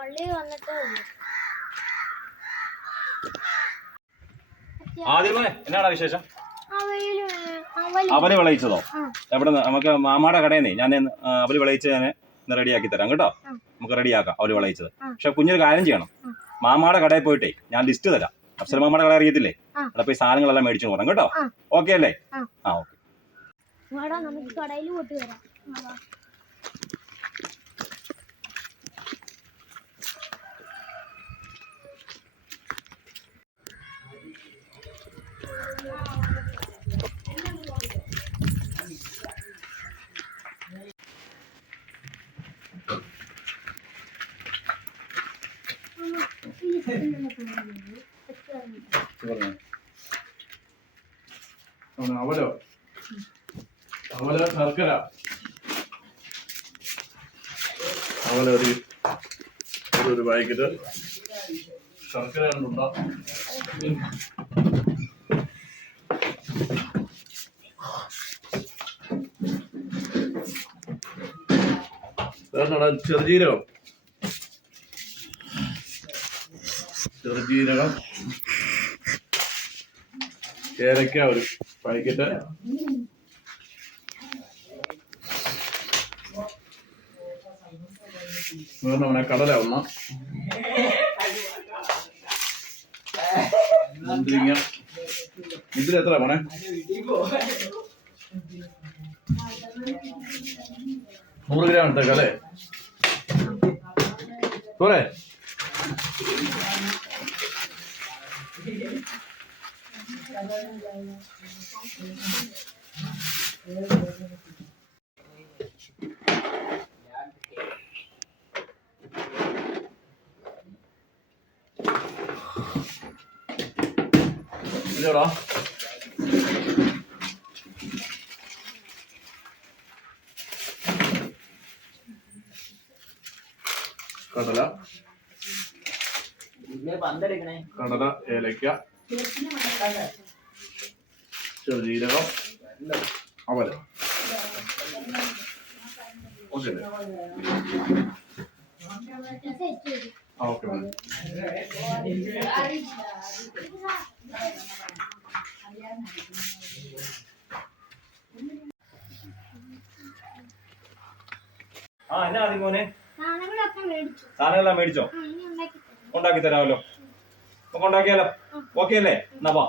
പള്ളി വന്നിട്ടേ ഉള്ളൂ. ആദ്യമേ എന്നാടാ വിശേഷം? അവയിൽ അവൽ അവൽ വിളയിച്ചതോ? എവിടെ നമുക്ക് മാമാടെ കടയിൽ ഞാൻ അവലി വിളയിച്ച് ഞാൻ ഇന്ന് റെഡിയാക്കി തരാം കേട്ടോ. നമുക്ക് റെഡിയാക്കാം അവൽ വിളയിച്ചത്. പക്ഷെ കുഞ്ഞൊരു കാര്യം ചെയ്യണം. മാമാടെ കടയിൽ പോയിട്ടേ ഞാൻ ലിസ്റ്റ് തരാം. അഫ്സൽ മാമാടെ കട അറിയത്തില്ലേ? അവിടെ പോയി സാധനങ്ങളെല്ലാം മേടിച്ചു പോകാം കേട്ടോ. ഓക്കെ അല്ലേ? ആ. ആ ഓക്കെ. നമുക്ക് കടയിൽ പോയിട്ട് വരാം. അവലോ. അവല ശർക്കര. അവല ഒരു ഒരു- ശർക്കര ചെറുജീരകം. ചെറുജീരകം ഏലക്ക ഒരു പാക്കറ്റ്. അവനെ കടല ഒന്ന് മുന്തിരിങ്ങ. മുന്തിരി എത്ര മോനെ? നൂറ് ഗ്രാം എടുത്തേക്കല്ലേ പോരെ. ഇല്ലടാ. കടല. കടല ഏലക്ക. ചെറുജീരകം അവൽ ഓക്കെ. ഓക്കെ ആ എന്നാ ആദ്യം മോനെ? സാധനങ്ങളെല്ലാം മേടിച്ചോ. ഉണ്ടാക്കി തരാമല്ലോ. അപ്പൊ ഉണ്ടാക്കിയാലോ? ഓക്കെ അല്ലേ? എന്നാ വാ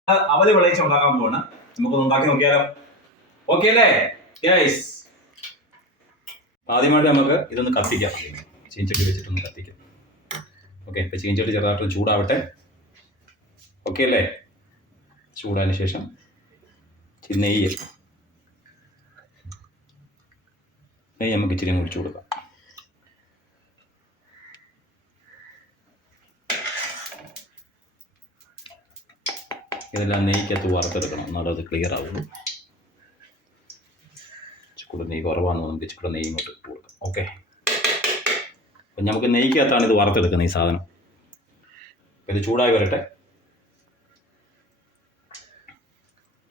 ആ, അവൽ വിളയിച്ച് ഉണ്ടാക്കാൻ പോവാണ്. നമുക്കൊന്ന് ഉണ്ടാക്കി നോക്കിയാലോ? ഓക്കെ അല്ലേ? ആദ്യമായിട്ട് നമുക്ക് ഇതൊന്ന് കത്തിക്കാം. ചീഞ്ചട്ടി വെച്ചിട്ടൊന്ന് കത്തിക്കാം. ഓക്കെ ഇപ്പൊ ചീഞ്ചട്ടി ചെറുതായിട്ട് ചൂടാവട്ടെ. ഓക്കെ അല്ലേ? ചൂടായതിനു ശേഷം നെയ്യ്. നെയ്യ് നമുക്ക് ഇച്ചിരി ഒഴിച്ചു കൊടുക്കാം. ഇതെല്ലാം നെയ്ക്കകത്ത് വറുത്തെടുക്കണം. എന്നാലും അത് ക്ലിയർ ആവുള്ളൂ. ഇച്ചിക്കൂടെ നെയ്യ് കുറവാണെന്ന് നമുക്ക് ഇച്ചിക്കൂടെ നെയ്യ് ഇങ്ങോട്ട് ഇട്ട് കൊടുക്കാം. ഓക്കെ അപ്പം നമുക്ക് നെയ്ക്കകത്താണ് ഇത് വറുത്തെടുക്കുന്നത് ഈ സാധനം. ഇത് ചൂടായി വരട്ടെ.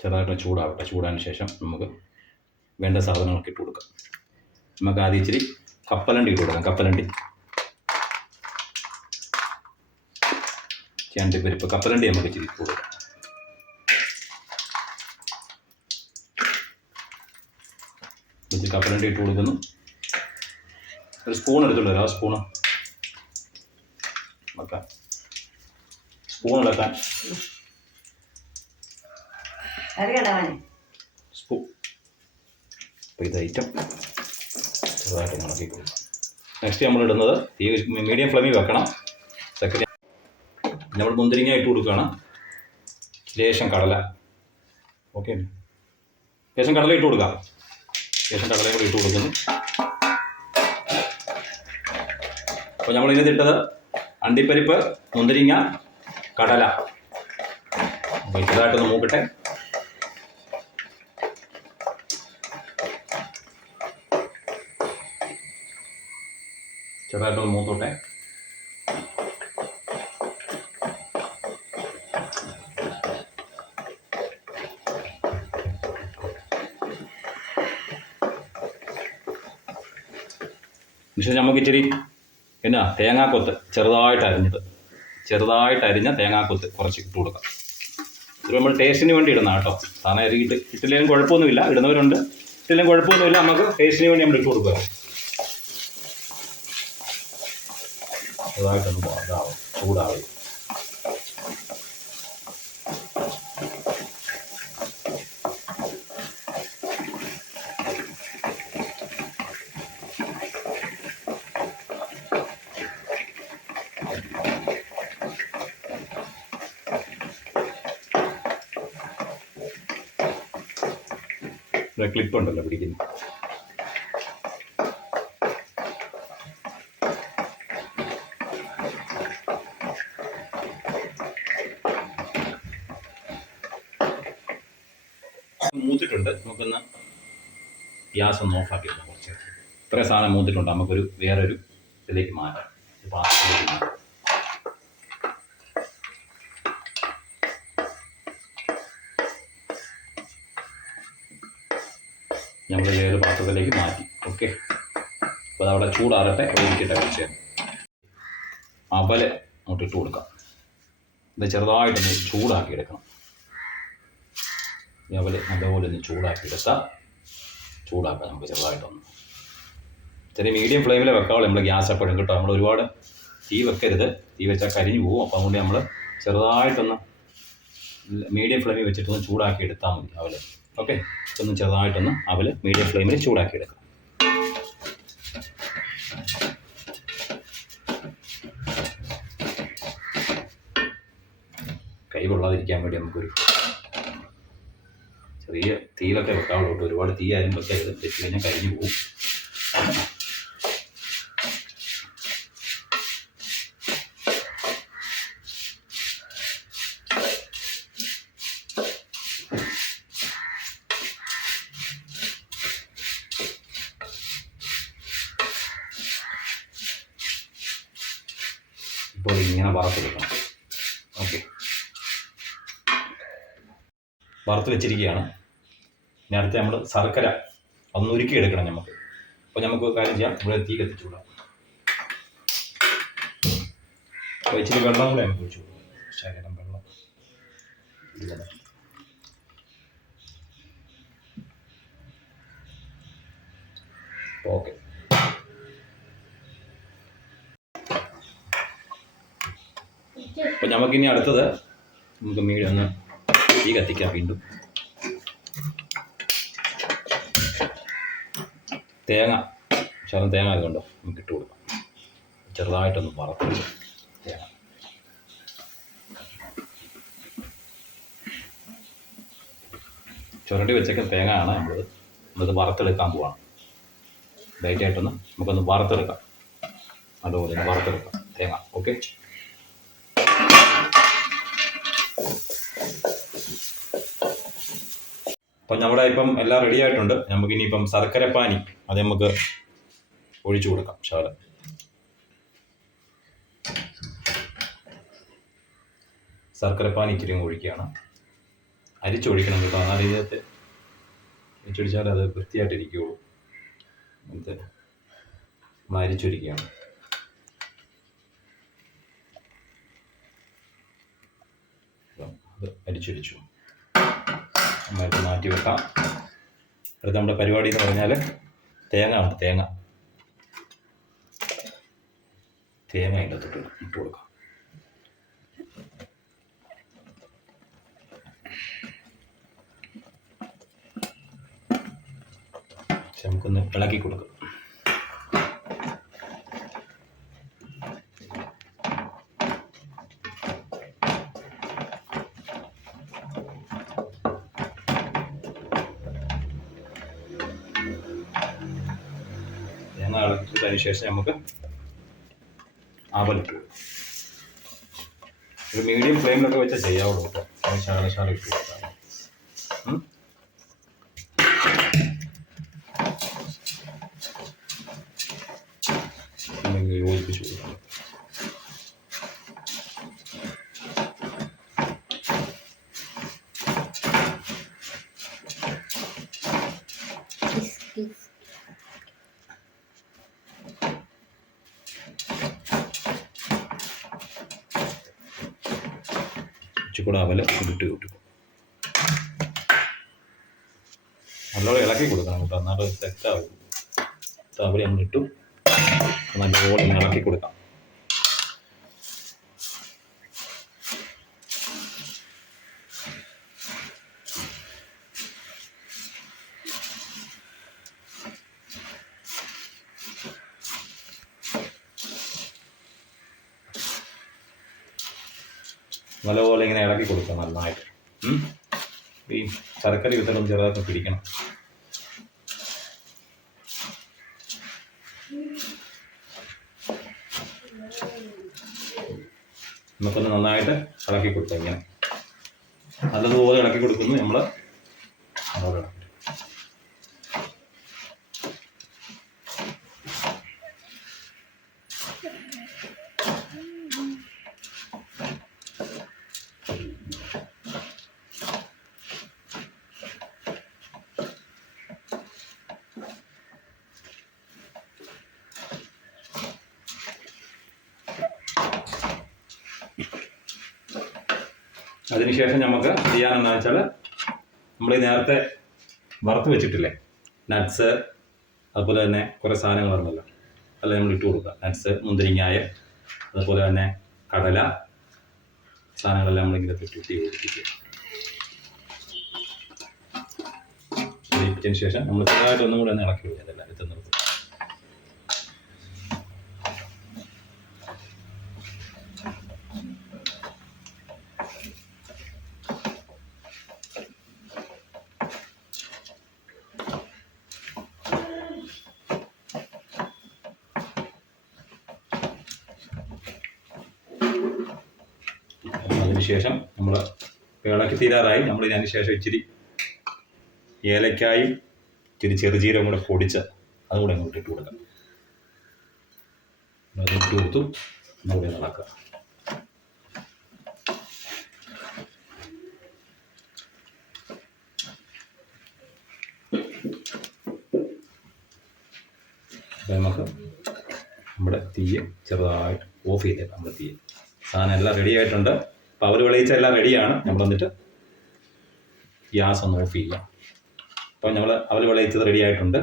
ചെറുതായിട്ട് ചൂടാവട്ടെ. ചൂടായതിന് ശേഷം നമുക്ക് വേണ്ട സാധനങ്ങളൊക്കെ ഇട്ട് കൊടുക്കാം. നമുക്ക് ആദ്യം ഇച്ചിരി കപ്പലണ്ടി ഇട്ട് കൊടുക്കാം. കപ്പലണ്ടി. ചെണ്ടിപ്പരിപ്പ് കപ്പലണ്ടി നമുക്ക് ഇച്ചിരി ഇട്ട് കൊടുക്കാം. ഇച്ചിരി കപ്പലണ്ടി ഇട്ട് കൊടുക്കുന്നു. ഒരു സ്പൂൺ എടുത്തോളൂ ആ സ്പൂണ് വെക്കാം. സ്പൂൺ എടുക്കാൻ സ്പൂൺ അപ്പോൾ ഇത് ഐറ്റം ചെറുതായിട്ട് ഇളക്കി കൊടുക്കും നെക്സ്റ്റ് നമ്മൾ ഇടുന്നത് തീ മീഡിയം ഫ്ലെയിമിൽ വെക്കണം. സെക്കൻഡ് നമ്മൾ മുന്തിരിങ്ങ ഇട്ട് കൊടുക്കുകയാണ്. ലേശം കടല. ഓക്കെ ലേശം കടല ഇട്ട് കൊടുക്കാം. ലേശം കടലയും കൂടി ഇട്ട് കൊടുക്കുന്നു. അപ്പോൾ നമ്മൾ ഇതിനകത്ത് ഇട്ടത് അണ്ടിപ്പരിപ്പ് മുന്തിരിങ്ങ കടല. ചെറുതായിട്ടൊന്ന് മൂക്കട്ടെ. ചെറുതായിട്ടൊന്ന് മൂത്തോട്ടെ. പക്ഷേ നമുക്ക് ഇച്ചിരി എന്നാ തേങ്ങാക്കൊത്ത് ചെറുതായിട്ട് അരിഞ്ഞത്. ചെറുതായിട്ട് അരിഞ്ഞ തേങ്ങാക്കൊത്ത് കുറച്ച് ഇട്ട് കൊടുക്കാം. ഇത് നമ്മൾ ടേസ്റ്റിന് വേണ്ടി ഇടുന്ന കേട്ടോ. സാധനം അരിയിട്ട് ഇട്ടില്ലെങ്കിലും കുഴപ്പമൊന്നുമില്ല. ഇടുന്നവരുണ്ട്. ഇട്ടില്ലെങ്കിലും കുഴപ്പമൊന്നുമില്ല. നമുക്ക് ടേസ്റ്റിന് വേണ്ടി നമ്മൾ ഇട്ട് കൊടുക്കുക. ചെറുതായിട്ടൊന്ന് ചൂടാവും. ക്ലിപ്പ് ഉണ്ടല്ലോ പിടിക്കുന്നു. മൂത്തിട്ടുണ്ട്. നമുക്കൊന്ന് ഗ്യാസ് ഒന്ന് ഓഫാക്കി കുറച്ച് ഇത്രയും സാധനം മൂത്തിട്ടുണ്ട്. നമുക്കൊരു വേറൊരു ഇതിലേക്ക് മാറ്റാം. പാത്രത്തിലേക്ക് മാറ്റാം. നമ്മൾ വേറെ പാത്രത്തിലേക്ക് മാറ്റി. ഓക്കെ അപ്പോൾ അതവിടെ ചൂടാറട്ടെ. ഒഴിക്കട്ടെ കുറച്ച് അവൽ അങ്ങോട്ട് ഇട്ട് കൊടുക്കാം. ഇത് ചെറുതായിട്ടൊന്ന് ചൂടാക്കി എടുക്കണം. ഈ അവൽ നല്ലപോലെ ഒന്ന് ചൂടാക്കി എടുത്താൽ ചൂടാക്കാം നമുക്ക് ചെറുതായിട്ടൊന്ന്. ചെറിയ മീഡിയം ഫ്ലെയിമിൽ വെക്കാവുള്ളൂ. നമ്മൾ ഗ്യാസ് എപ്പോഴും കേട്ടോ. നമ്മൾ ഒരുപാട് തീ വെക്കരുത്. തീ വെച്ചാൽ കരിഞ്ഞു പോകും അപ്പോൾ അതുകൊണ്ട് നമ്മൾ ചെറുതായിട്ടൊന്ന് മീഡിയം ഫ്ലെയിമിൽ വെച്ചിട്ടൊന്ന് ചൂടാക്കി എടുത്താൽ മതി അവൽ. ഓക്കെ. ഒന്ന് ചെറുതായിട്ടൊന്ന് അവൽ മീഡിയം ഫ്ലെയിമിൽ ചൂടാക്കി എടുക്കാം കൈ കൊള്ളാതിരിക്കാൻ വേണ്ടി നമുക്കൊരു ചെറിയ തീയിലൊക്കെ വെക്കാവുള്ളൂ ഒരുപാട് തീ ആരും വെക്കരുത്. വെച്ച് കഴിഞ്ഞാൽ പോകും ഇപ്പോൾ ഇങ്ങനെ വറുത്തെടുക്കണം ഓക്കെ വറുത്ത് വെച്ചിരിക്കുകയാണ്. ഇനി അടുത്ത് നമ്മൾ ശർക്കര ഒന്ന് ഉരുക്കി എടുക്കണം നമുക്ക്. അപ്പോൾ നമുക്ക് കാര്യം ചെയ്യാം. ഇവിടെ തീ കത്തിച്ചു വിടാം. അപ്പോൾ ഇച്ചിരി വെള്ളം കൂടെ നമുക്ക് ഒഴിച്ചു കൊടുക്കാം. ശകലം വെള്ളം. ഓക്കെ അപ്പോൾ നമുക്കിനി അടുത്തത് നമുക്ക് മീഡിയ ഒന്ന് തീ കത്തിക്കാം വീണ്ടും. തേങ്ങ. ശകലം തേങ്ങ ഇതുണ്ടോ നമുക്ക് ഇട്ട് കൊടുക്കാം. ചെറുതായിട്ടൊന്ന് വറുത്തെടുക്കാം തേങ്ങ. ചുരണ്ടി വെച്ചൊക്കെ തേങ്ങ ആണ് നമ്മളത് നമ്മളിത് വറുത്തെടുക്കാൻ പോവാണ്. ലൈറ്റായിട്ടൊന്ന് നമുക്കൊന്ന് വറുത്തെടുക്കാം. അതുപോലെ വറുത്തെടുക്കാം. തേങ്ങ. ഓക്കെ? അപ്പം നമ്മുടെ ഇപ്പം എല്ലാം റെഡി ആയിട്ടുണ്ട്. നമുക്ക് ഇനിയിപ്പം ശർക്കര പാനി അത് നമുക്ക് ഒഴിച്ചു കൊടുക്കാം ശകലം ശർക്കരപ്പാനി ഇച്ചിരി അങ്ങ് ഒഴിക്കുകയാണ്. അരിച്ചൊഴിക്കണം കേട്ടോ ആ രീതിയിലത്തെ അരിച്ചൊഴിച്ചാൽ അത് വൃത്തിയായിട്ടിരിക്കുകയുള്ളൂ അങ്ങനത്തെ നമ്മൾ അരിച്ചൊഴിക്കുകയാണ്. അത് അരിച്ചൊഴിച്ചു. നന്നായിട്ട് മാറ്റി വെക്കാം. അടുത്ത നമ്മുടെ പരിപാടി എന്ന് പറഞ്ഞാൽ തേങ്ങ ആണ് തേങ്ങ. തേങ്ങ അതിന്റെ അകത്തോട്ട് ഇട്ട് കൊടുക്കാം. നമുക്കൊന്ന് ഇളക്കി കൊടുക്കാം. ഇളക്കിയതിന് ശേഷം നമുക്ക് ആവലിട്ട് ഒരു മീഡിയം ഫ്ലെയിമിലൊക്കെ വെച്ചാൽ ചെയ്യാവുള്ളൂ കേട്ടോ. ശാലശാല ശാല ശാല ഇട്ട് കൊടുക്കാം ഉം. ഇങ്ങനെ യോജിപ്പിച്ച് കൊടുക്കാം കുറച്ചും കൂടെ അവൽ ഇട്ട് കിട്ടും നല്ലോണം ഇളക്കി കൊടുക്കണം കേട്ടോ. എന്നാലും സെറ്റാവും നമ്മൾ ഇട്ടു. നല്ലപോലെ ഇളക്കി കൊടുക്കാം. നല്ലപോലെ ഇങ്ങനെ ഇളക്കി കൊടുക്കുക നന്നായിട്ട്. ഈ ശർക്കര വിതരണം ചെറുതായിട്ട് പിടിക്കണം. നമുക്കൊന്ന് നന്നായിട്ട് ഇളക്കി കൊടുക്കാം ഇങ്ങനെ. നല്ലതുപോലെ ഇളക്കി കൊടുക്കുന്നു നമ്മൾ അങ്ങോട്ട് അതിനുശേഷം നമുക്ക് ചെയ്യാനെന്ന് വെച്ചാൽ നമ്മൾ ഈ നേരത്തെ വറുത്ത് വെച്ചിട്ടില്ലേ? നട്ട്സ് അതുപോലെ തന്നെ കുറേ സാധനങ്ങളുണ്ടല്ലോ അല്ല നമ്മൾ ഇട്ട് കൊടുക്കുക. നട്ട്സ് മുന്തിരിങ്ങായ അതുപോലെ തന്നെ കടല സാധനങ്ങളെല്ലാം നമ്മളിങ്ങനെ തെറ്റിട്ട് യോജിപ്പിക്കുക. യോജിപ്പിച്ചതിന് ശേഷം നമ്മൾ ചെറുതായിട്ട് ഒന്നും കൂടെ ഒന്ന് ഇളക്കി വിടുക അതെല്ലാം അതിനുശേഷം നമ്മൾ ഇളക്കി തീരാറായി. നമ്മൾ ഇതിന് ശേഷം ഇച്ചിരി ഏലക്കായും ഇച്ചിരി ചെറുജീരകം കൂടെ പൊടിച്ച് അതും കൂടെ അങ്ങോട്ട് ഇട്ട് കൊടുക്കാം. അത് ഇട്ട് കൊടുത്തു. നമ്മുടെ ഇളക്കുക നമുക്ക് നമ്മുടെ തീയ് ചെറുതായിട്ട് ഓഫ് ചെയ്തേക്കാം. നമ്മുടെ തീയ്. സാധനം എല്ലാം റെഡി ആയിട്ടുണ്ട്. അപ്പോൾ അവർ വിളയിച്ച എല്ലാം റെഡിയാണ് നമ്മൾ വന്നിട്ട് ഗ്യാസ് ഒന്ന് ഓഫ് ചെയ്യാം. അപ്പോൾ നമ്മൾ അവർ വിളയിച്ചത് റെഡി ആയിട്ടുണ്ട്.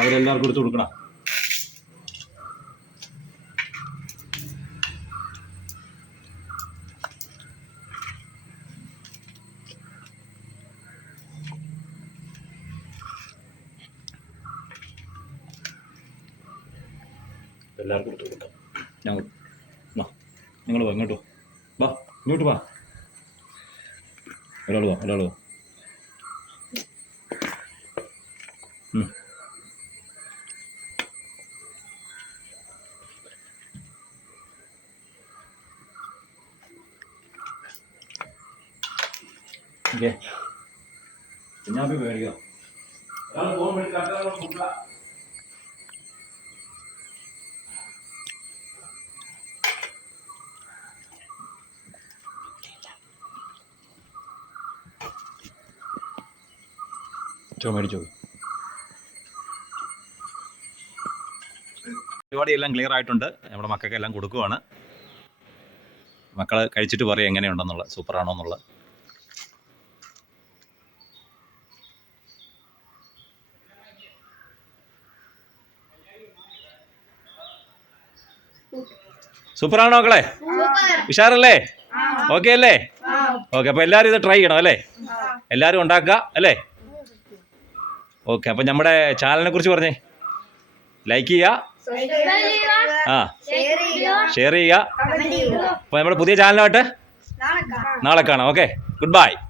അവരെല്ലാവർക്കും എടുത്ത് കൊടുക്കണം എല്ലാവർക്കും എടുത്ത് കൊടുക്കാം ഞങ്ങൾ വാ. നിങ്ങൾ വാ ഇങ്ങോട്ട് വാ. ഇങ്ങോട്ട് വാ. ഒരാൾ വാ ഒരാൾ വാ. ഓക്കെ. കുഞ്ഞാപ്പി മേടിക്കാം ഒരാൾ ഫോൺ മേടിക്കാം ചോ മേടിച്ചോ പരിപാടി എല്ലാം ക്ലിയർ ആയിട്ടുണ്ട്. നമ്മുടെ മക്കൾക്ക് എല്ലാം കൊടുക്കുവാണ്. മക്കൾ കഴിച്ചിട്ട് പറയും എങ്ങനെയുണ്ടെന്നുള്ളത് സൂപ്പറാണോ എന്നുള്ളത് സൂപ്പറാണോ മക്കളെ? ഉഷാറല്ലേ? ഓക്കെ അല്ലേ? ഓക്കെ അപ്പോൾ എല്ലാവരും ഇത് ട്രൈ ചെയ്യണം അല്ലേ? എല്ലാവരും ഉണ്ടാക്കുക അല്ലേ? ഓക്കെ അപ്പം നമ്മുടെ ചാനലിനെ കുറിച്ച് പറഞ്ഞേ. ലൈക്ക് ചെയ്യുക. ആ. ഷെയർ ചെയ്യുക. അപ്പോൾ നമ്മുടെ പുതിയ ചാനലായിട്ട് നാളെ കാണാം. Okay good bye good bye